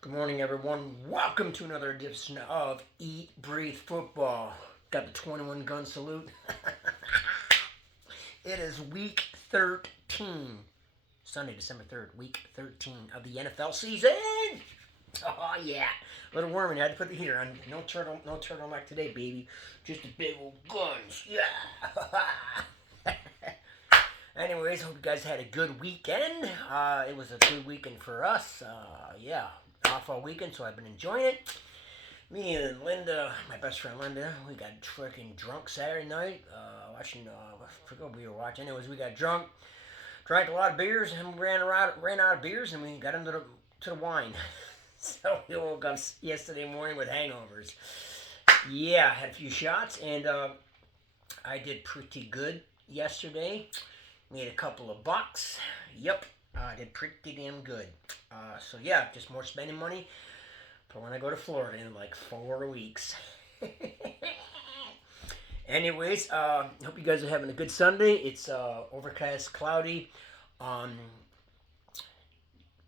Good morning, everyone. Welcome to another edition of Eat, Breathe Football. Got the 21 gun salute. It is week 13, Sunday, December 3rd, week 13 of the NFL season. Oh, yeah. A little warm, and I had to put the heater on. No turtleneck today, baby. Just the big old guns. Yeah. Anyways, hope you guys had a good weekend. It was a good weekend for us. Yeah, off all weekend, so I've been enjoying it. Me and Linda, my best friend Linda, we got freaking drunk Saturday night. Watching, I forgot what we were watching. Anyways, we got drunk, drank a lot of beers, and ran out of beers, and we got into the wine. So we woke up yesterday morning with hangovers. Yeah, had a few shots, and I did pretty good yesterday. Made a couple of bucks. Yep, I did pretty damn good. So yeah, just more spending money for when I go to Florida in like 4 weeks. Anyways, hope you guys are having a good Sunday. It's overcast, cloudy. Um,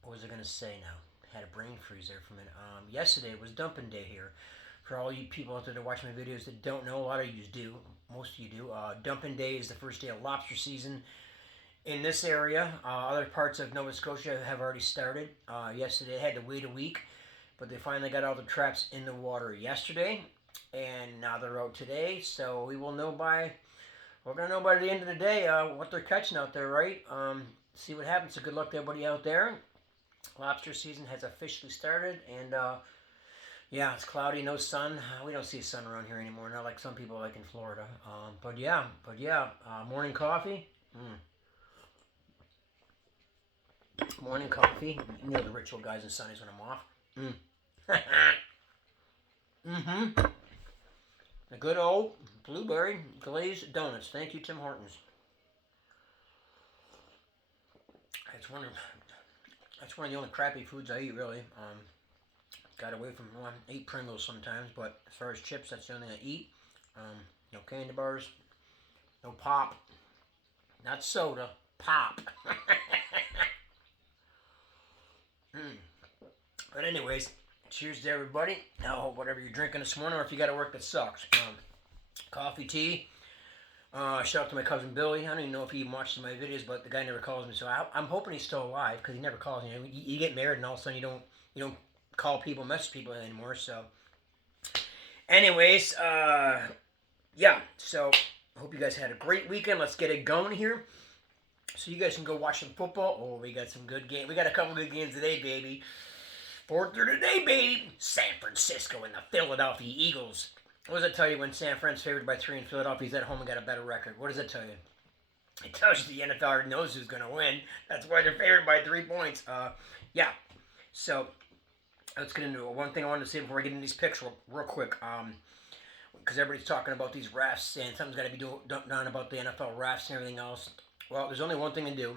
what was I gonna say now? Had a brain freeze there for a minute. Yesterday was dumping day here. For all you people out there that watch my videos that don't know, a lot of you do. Most of you do. Dumping day is the first day of lobster season in this area. Other parts of Nova Scotia have already started. Yesterday, they had to wait a week, but they finally got all the traps in the water yesterday, and now they're out today. So we're gonna know by the end of the day what they're catching out there, right? See what happens. So good luck to everybody out there. Lobster season has officially started, and yeah, it's cloudy, no sun. We don't see sun around here anymore, not like some people like in Florida. But yeah, morning coffee. Morning coffee. You know the ritual, guys and Sundays when I'm off. Mm-hmm. The good old blueberry glazed donuts. Thank you, Tim Hortons. That's one of the only crappy foods I eat, really. Got away from I eat Pringles sometimes, but as far as chips, that's the only thing I eat. No candy bars, no pop, not soda, pop. But anyways, cheers to everybody. Now, whatever you're drinking this morning, or if you got to work that sucks. Coffee, tea. Shout out to my cousin Billy. I don't even know if he even watches my videos, but the guy never calls me, so I'm hoping he's still alive because he never calls me. You get married, and all of a sudden you don't call people, message people anymore. So, anyways, yeah. So hope you guys had a great weekend. Let's get it going here, so you guys can go watch some football. Oh, we got some good games. We got a couple good games today, baby. 4:30 today, baby. San Francisco and the Philadelphia Eagles. What does that tell you when San Fran's favored by 3 and Philadelphia's at home and got a better record? What does that tell you? It tells you the NFL already knows who's going to win. That's why they're favored by 3 points. Yeah. So let's get into it. One thing I wanted to say before I get into these picks real quick. Because everybody's talking about these refs and something's got to be done about the NFL refs and everything else. Well, there's only one thing to do.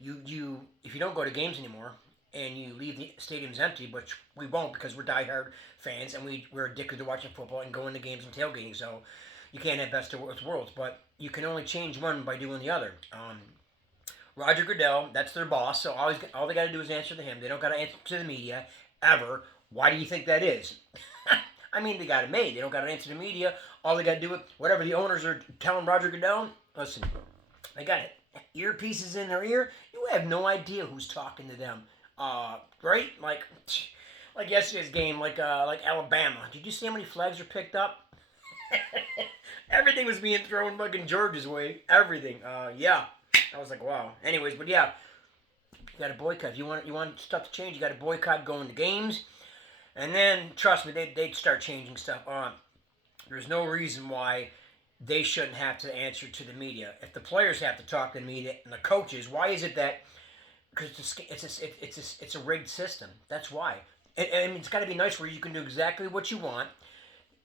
You if you don't go to games anymore, and you leave the stadiums empty, which we won't because we're diehard fans and we're addicted to watching football and going to games and tailgating. So you can't have best of both worlds, but you can only change one by doing the other. Roger Goodell, that's their boss, so all they got to do is answer to him. They don't got to answer to the media ever. Why do you think that is? I mean, they got it made. They don't got to answer to the media. All they got to do is whatever the owners are telling Roger Goodell. Listen, they got earpieces in their ear. You have no idea who's talking to them. Right? Like yesterday's game, like Alabama. Did you see how many flags were picked up? Everything was being thrown fucking Georgia's way. Everything. Yeah. I was like, wow. Anyways, but yeah, you got to boycott. If you want stuff to change, you got to boycott going to games, and then trust me, they'd start changing stuff. There's no reason why they shouldn't have to answer to the media. If the players have to talk to the media and the coaches, why is it that? Because it's a rigged system. That's why. And it's got to be nice where you can do exactly what you want.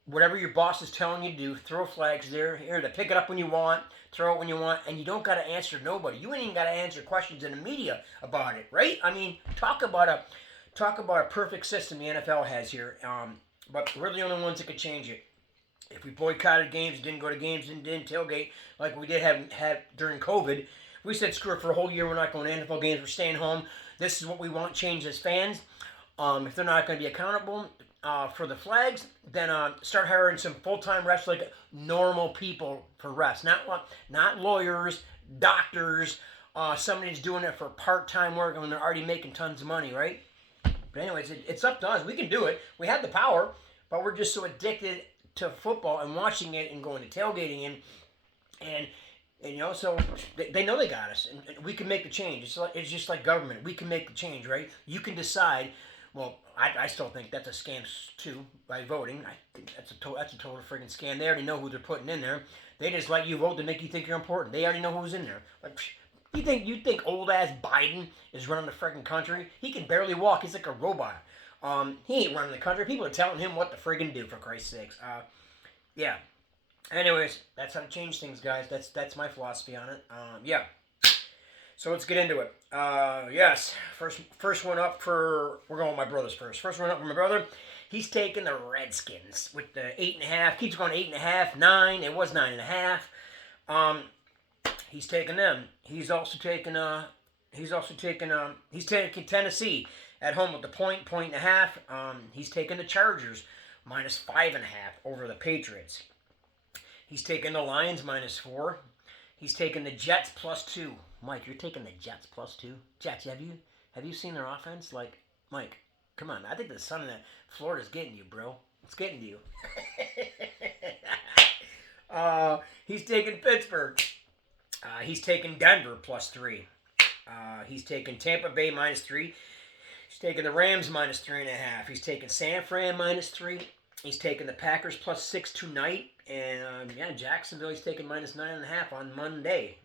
Whatever your boss is telling you to do, throw flags there, here to pick it up when you want, throw it when you want, and you don't got to answer nobody. You ain't even got to answer questions in the media about it, right? I mean, talk about a perfect system the NFL has here. But we're the only ones that could change it. If we boycotted games, didn't go to games, and didn't tailgate like we did have during COVID, we said screw it for a whole year. We're not going to NFL games. We're staying home. This is what we want changed as fans. If they're not going to be accountable for the flags, then start hiring some full-time refs, like normal people for refs, not lawyers, doctors, somebody's doing it for part-time work when they're already making tons of money, right? But anyways, it's up to us. We can do it. We have the power, but we're just so addicted to football and watching it and going to tailgating and so they know they got us, and we can make the change. It's just like government. We can make the change, right? You can decide. Well, I still think that's a scam too by voting. I think that's a total friggin' scam. They already know who they're putting in there. They just let you vote to make you think you're important. They already know who's in there. Like, you think old ass Biden is running the friggin' country? He can barely walk. He's like a robot. He ain't running the country. People are telling him what to friggin' do, for Christ's sakes. Yeah. Anyways, that's how to change things, guys. That's my philosophy on it. Yeah. So let's get into it. Yes. First one up for... We're going with my brother's first. First one up for my brother. He's taking the Redskins with the 8.5. Keeps going 8.5, 9. It was 9.5. He's taking them. He's taking Tennessee at home with the point and a half. He's taking the Chargers minus 5.5 over the Patriots. He's taking the Lions minus 4. He's taking the Jets plus 2. Mike, you're taking the Jets plus 2? Jets, have you seen their offense? Like, Mike, come on. I think the sun in Florida's getting you, bro. It's getting to you. He's taking Pittsburgh. He's taking Denver plus 3. He's taking Tampa Bay minus 3. He's taking the Rams minus 3.5. He's taking San Fran minus 3. He's taking the Packers plus 6 tonight. And, Jacksonville, he's taking minus 9.5 on Monday.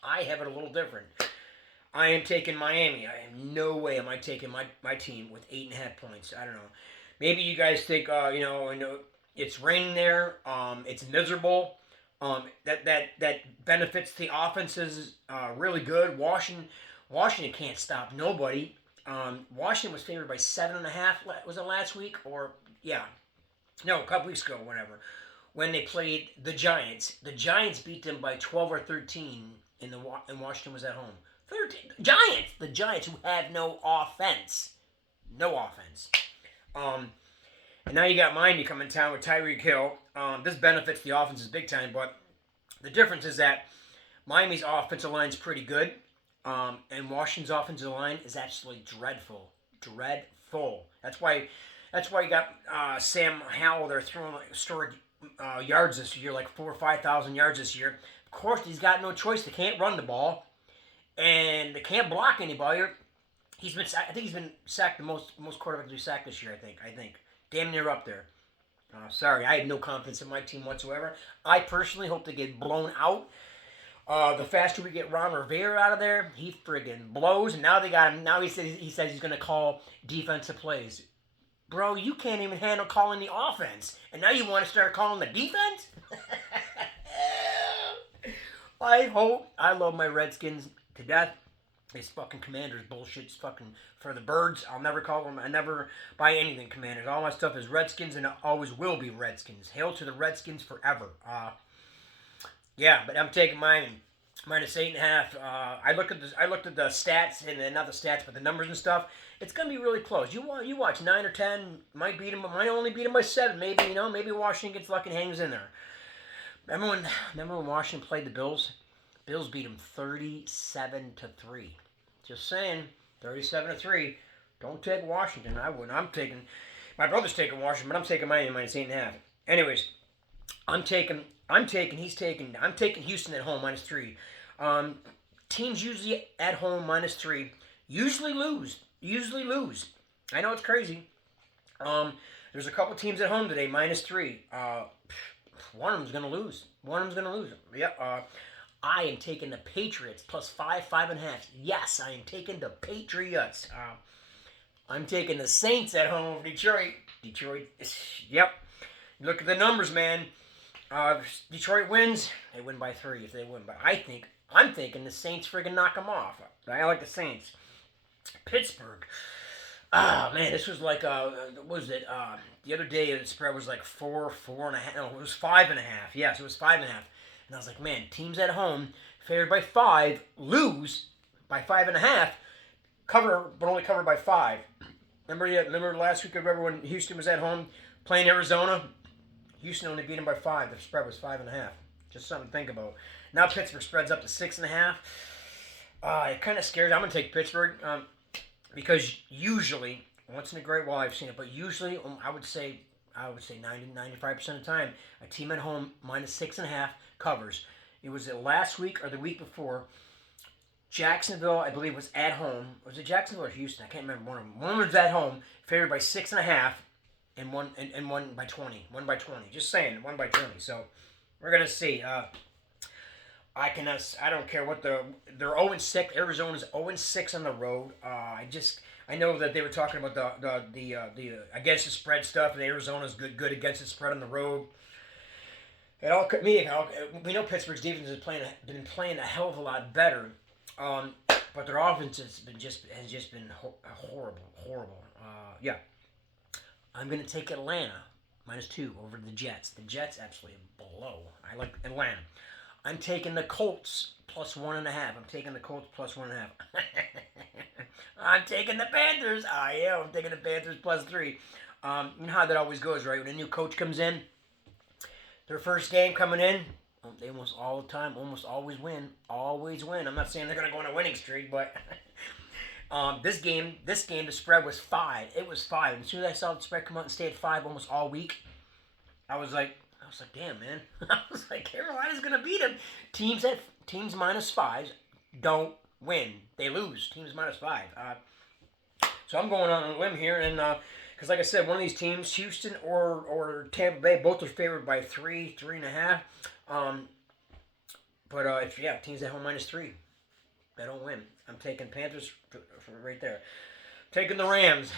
I have it a little different. I am taking Miami. I have no way am I taking my team with 8.5 points. I don't know. Maybe you guys think, it's raining there. It's miserable. That benefits the offenses really good. Washington can't stop nobody. Washington was favored by 7.5. Was it last week? No, a couple weeks ago, whenever. When they played the Giants. The Giants beat them by 12 or 13 and Washington was at home. 13. Giants! The Giants who had no offense. No offense. And now you got Miami coming to town with Tyreek Hill. This benefits the offenses big time, but the difference is that Miami's offensive line is pretty good, and Washington's offensive line is absolutely dreadful. Dreadful. That's why you got Sam Howell there throwing historic yards this year, like 4,000 or 5,000 yards this year. Of course, he's got no choice. They can't run the ball, and they can't block anybody. I think he's been sacked the most quarterbacks to be sacked this year. I think damn near up there. Sorry, I have no confidence in my team whatsoever. I personally hope they get blown out. The faster we get Ron Rivera out of there, he friggin' blows. And now they got him. Now he says he's going to call defensive plays. Bro, you can't even handle calling the offense. And now you want to start calling the defense? I love my Redskins to death. This fucking Commanders bullshit's fucking for the birds. I'll never call them. I never buy anything Commanders. All my stuff is Redskins, and it always will be Redskins. Hail to the Redskins forever. But I'm taking mine minus 8.5. I looked at the stats and not the stats, but the numbers and stuff. It's gonna be really close. You watch 9 or 10. Might beat them, but might only beat them by 7. Maybe maybe Washington gets lucky and hangs in there. Remember when Washington played the Bills? Bills beat them 37-3. Just saying, 37-3. Don't take Washington. I wouldn't. My brother's taking Washington, but I'm taking Miami minus 8.5. Anyways, I'm taking Houston at home minus 3. Teams usually at home minus 3 usually lose. I know it's crazy. There's a couple teams at home today minus 3. One of them's gonna lose. Yeah. I am taking the Patriots plus 5.5. Yes, I am taking the Patriots. I'm taking the Saints at home over Detroit. Yep. Look at the numbers, man. Detroit wins. They win by 3 if they win. But I'm thinking the Saints friggin' knock them off. I like the Saints. Pittsburgh. Man, this was like, what was it? The other day the spread was like 4.5. No, it was 5.5. Yes, it was 5.5. And I was like, man, teams at home favored by 5 lose by 5.5, cover but only covered by 5. Remember last week? Remember when Houston was at home playing Arizona? Houston only beat them by 5. The spread was 5.5. Just something to think about. Now Pittsburgh spreads up to 6.5. It kind of scares. I'm gonna take Pittsburgh because usually, once in a great while I've seen it, but usually I would say 90-95% of the time a team at home minus 6.5 covers. It was it last week or the week before. Jacksonville, I believe, was at home. Was it Jacksonville or Houston? I can't remember one of them. One was at home, favored by 6.5, and one by 20. One by 20. Just saying, one by 20. So we're gonna see. I don't care what they're 0-6. Arizona's 0-6 on the road. I know that they were talking about the against the spread stuff, and Arizona's good against the spread on the road. We know Pittsburgh's defense been playing a hell of a lot better, but their offense has just been horrible. Yeah, I'm gonna take Atlanta -2 over the Jets. The Jets absolutely blow. I like Atlanta. I'm taking the Colts +1.5. I'm taking the Colts +1.5. I'm taking the Panthers. I am. I'm taking the Panthers +3. You know how that always goes, right? When a new coach comes in, their first game coming in, they almost all the time, almost always win. Always win. I'm not saying they're going to go on a winning streak, but this game, the spread was 5. It was 5. And as soon as I saw the spread come out and stay at 5 almost all week, I was like, damn, man. I was like, Carolina's going to beat them. Teams -5s don't win. They lose. Teams -5. So I'm going on a limb here, and because like I said, one of these teams, Houston or Tampa Bay, both are favored by 3.5. But teams at home -3, they don't win. I'm taking Panthers for right there. Taking the Rams.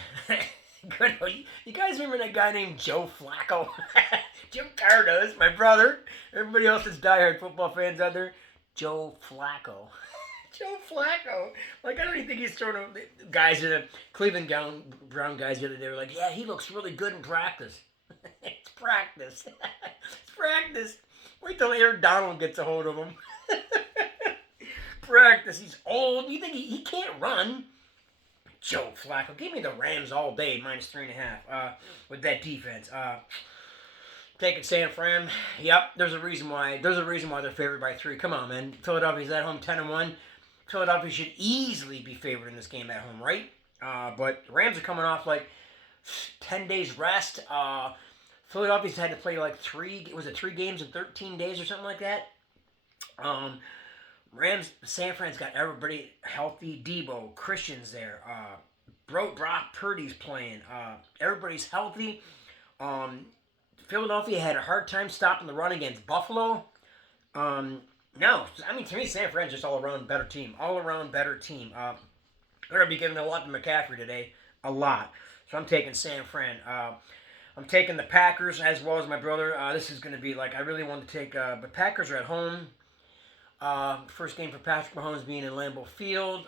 Good. You guys remember that guy named Joe Flacco? Jim Carr does. My brother. Everybody else is diehard football fans out there. Joe Flacco. Joe Flacco. Like, I don't even think he's throwing guys in the Cleveland Brown guys the other day were like, yeah, he looks really good in practice. It's practice. It's practice. Wait till Aaron Donald gets a hold of him. Practice. He's old. You think he can't run? Joe Flacco. Give me the Rams all day, -3.5 with that defense. Taking San Fran. Yep, there's a reason why they're favored by 3. Come on, man. Philadelphia's at home 10-1. Philadelphia should easily be favored in this game at home, right? But the Rams are coming off like 10 days rest. Philadelphia's had to play like 3 games in 13 days or something like that. San Fran's got everybody healthy. Debo, Christian's there. Brock Purdy's playing. Everybody's healthy. Philadelphia had a hard time stopping the run against Buffalo. No, I mean, to me, San Fran's just all-around better team. All-around better team. They're going to be giving a lot to McCaffrey today. A lot. So I'm taking San Fran. I'm taking the Packers as well as my brother. This is going to be like, I really want to take, but Packers are at home. First game for Patrick Mahomes being in Lambeau Field.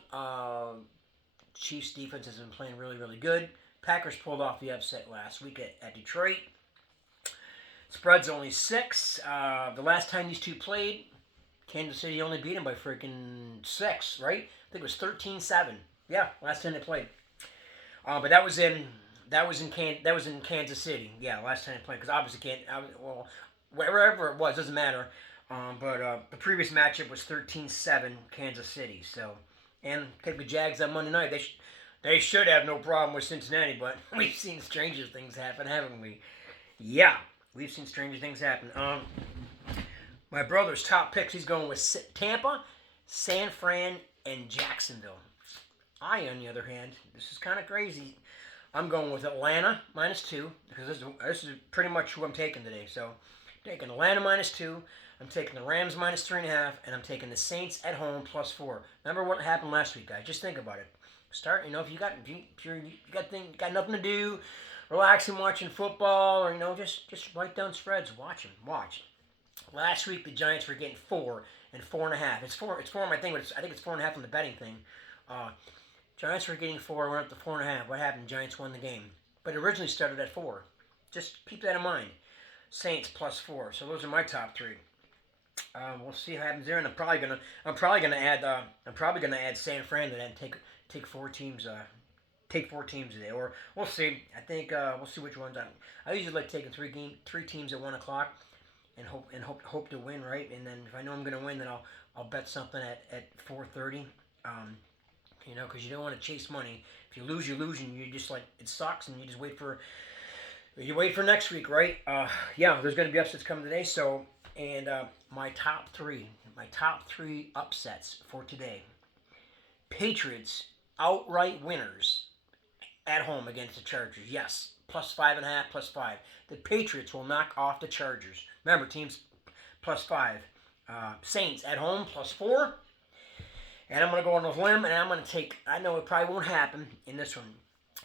Chiefs defense has been playing really, really good. Packers pulled off the upset last week at Detroit. Spread's only 6. The last time these two played, Kansas City only beat them by freaking 6, right? I think it was 13-7. Yeah, last time they played. But that was in Kansas City. Yeah, last time they played, because obviously wherever it was, doesn't matter. But the previous matchup was 13-7 Kansas City. So, and take the Jags on Monday night. They should have no problem with Cincinnati, but we've seen stranger things happen, haven't we? Yeah, we've seen stranger things happen. My brother's top picks, he's going with Tampa, San Fran, and Jacksonville. I, on the other hand, this is kind of crazy. I'm going with Atlanta -2, because this is pretty much who I'm taking today. So, I'm taking Atlanta -2. I'm taking the Rams -3.5, and I'm taking the Saints at home +4. Remember what happened last week, guys? Just think about it. If you got nothing to do, relaxing, watching football, or just write down spreads, watch them. Last week the Giants were getting 4 and 4.5. It's 4 on my thing, but I think it's 4.5 on the betting thing. Giants were getting 4, went up to 4.5. What happened? Giants won the game, but it originally started at 4. Just keep that in mind. Saints +4. So those are my top 3. We'll see what happens there, and I'm probably gonna add San Fran to that and take 4 teams take 4 teams today, or we'll see. I think we'll see which ones. I usually like taking three teams at 1 o'clock, and hope to win, right? And then if I know I'm gonna win, then I'll bet something at 4:30. Because you don't want to chase money. If you lose, you lose, and you just like it sucks, and you just wait for next week, right? Yeah, there's gonna be upsets coming today. So, and my top three upsets for today: Patriots outright winners at home against the Chargers. Yes, +5.5, +5. The Patriots will knock off the Chargers. Remember, teams +5. Saints at home +4. And I'm going to go on a limb, and I'm going to take, I know it probably won't happen in this one,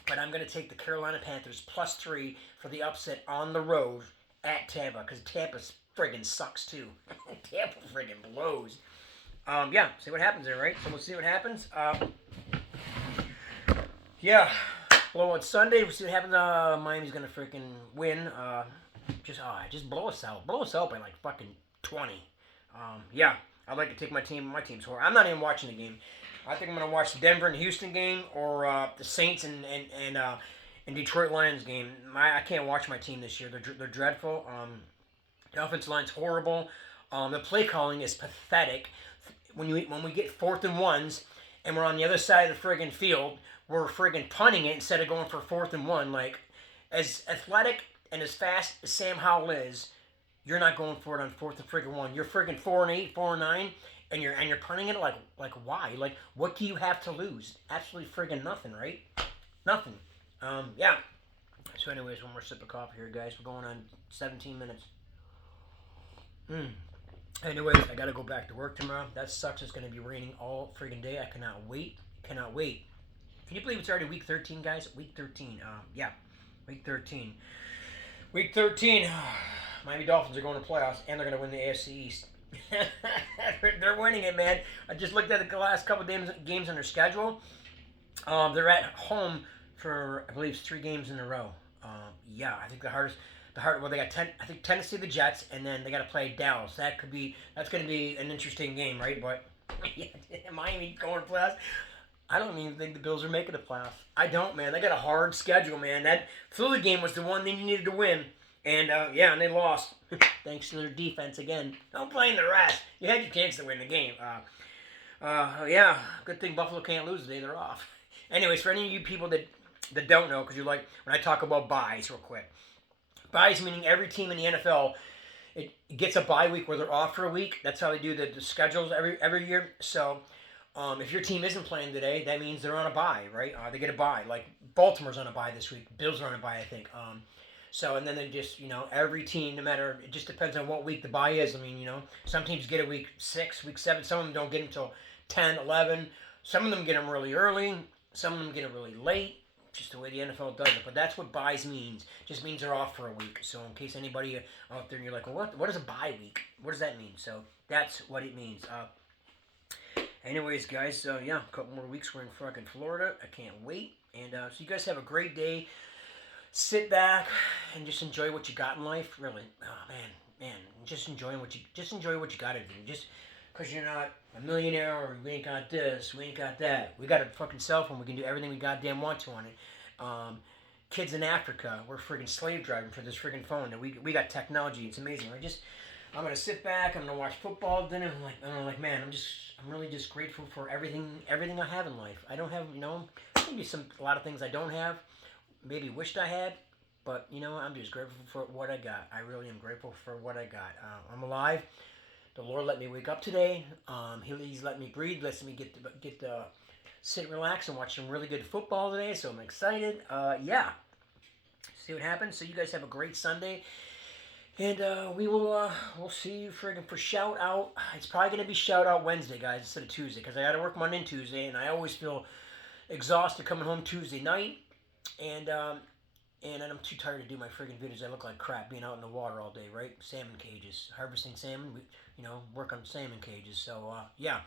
but I'm going to take the Carolina Panthers +3 for the upset on the road at Tampa, because Tampa friggin' sucks too. Tampa friggin' blows. Yeah, see what happens there, right? So we'll see what happens. Yeah, blowout Sunday. We'll see what happens. Miami's going to freaking win. Just blow us out. Blow us out by like fucking 20. Yeah. I'd like to take my team's horror. I'm not even watching the game. I think I'm going to watch the Denver and Houston game, or the Saints and Detroit Lions game. I can't watch my team this year. They're dreadful. The offensive line's horrible. The play calling is pathetic. When we get 4th and 1s and we're on the other side of the friggin' field, we're friggin' punting it instead of going for 4th and 1. Like, as athletic and as fast as Sam Howell is, you're not going for it on 4th and friggin' 1. You're friggin' 4-8, 4-9, and you're punting it like why? Like, what do you have to lose? Absolutely friggin' nothing, right? Nothing. Yeah. So anyways, one more sip of coffee here, guys. We're going on 17 minutes. Anyways, I gotta go back to work tomorrow. That sucks. It's gonna be raining all friggin' day. I cannot wait. Cannot wait. Can you believe it's already week 13, guys? Week 13. Yeah. Week 13. Week 13. Miami Dolphins are going to playoffs, and they're going to win the AFC East. They're winning it, man. I just looked at the last couple of games on their schedule. They're at home for, I believe, 3 games in a row. Yeah, I think well, they got Tennessee, the Jets, and then they got to play Dallas. That's going to be an interesting game, right? But yeah, Miami going to playoffs. I don't even think the Bills are making the playoffs. I don't, man. They got a hard schedule, man. That Philly game was the one they needed to win. And, and they lost. Thanks to their defense again. Don't blame the rest. You had your chance to win the game. Yeah, good thing Buffalo can't lose the day they're off. Anyways, for any of you people that don't know, because you're like, when I talk about buys real quick. Buys meaning every team in the NFL, it gets a bye week where they're off for a week. That's how they do the schedules every year. So, if your team isn't playing today, that means they're on a bye, right? They get a bye. Like, Baltimore's on a bye this week. Bills are on a bye, I think. So, and then they just, every team, no matter, it just depends on what week the bye is. I mean, some teams get it week 6, week 7. Some of them don't get them until 10, 11. Some of them get them really early. Some of them get it really late. Just the way the NFL does it. But that's what buys means. Just means they're off for a week. So in case anybody out there, and you're like, well, what is a bye week? What does that mean? So that's what it means. Anyways, guys, yeah, a couple more weeks we're in fucking Florida. I can't wait. And so you guys have a great day. Sit back and just enjoy what you got in life. Really, oh man, just enjoy what you got to do. Just because you're not a millionaire, or we ain't got this, we ain't got that. We got a fucking cell phone. We can do everything we goddamn want to on it. Kids in Africa, we're friggin' slave driving for this friggin' phone. And we got technology. It's amazing. I'm gonna sit back. I'm gonna watch football. Then I'm like, man, I'm really just grateful for everything I have in life. I don't have, maybe a lot of things I don't have. Maybe wished I had, but I'm just grateful for what I got. I really am grateful for what I got. I'm alive. The Lord let me wake up today. He's let me breathe. Lets me get to sit and relax and watch some really good football today. So I'm excited. Yeah. See what happens. So you guys have a great Sunday, and we'll see you friggin' for shout out. It's probably gonna be shout out Wednesday, guys, instead of Tuesday, because I got to work Monday and Tuesday, and I always feel exhausted coming home Tuesday night. And I'm too tired to do my friggin' videos. I look like crap being out in the water all day, right? Salmon cages. Harvesting salmon, work on salmon cages. So, yeah.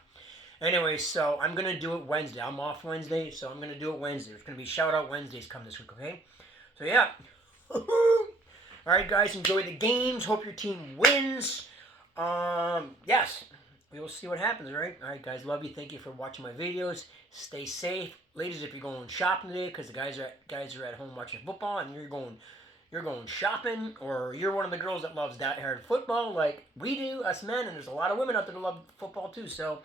Anyway, so I'm going to do it Wednesday. I'm off Wednesday, so I'm going to do it Wednesday. There's going to be shout-out Wednesdays come this week, okay? So, yeah. All right, guys, enjoy the games. Hope your team wins. Yes. we'll see what happens, right? All right, guys, love you. Thank you for watching my videos. Stay safe, ladies. If you're going shopping today, because the guys are at home watching football, and you're going shopping, or you're one of the girls that loves die-hard football, like we do, us men, and there's a lot of women out there that love football too. So,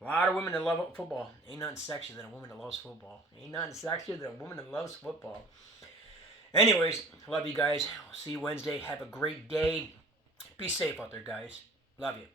a lot of women that love football. Ain't nothing sexier than a woman that loves football. Ain't nothing sexier than a woman that loves football. Anyways, love you guys. See you Wednesday. Have a great day. Be safe out there, guys. Love you.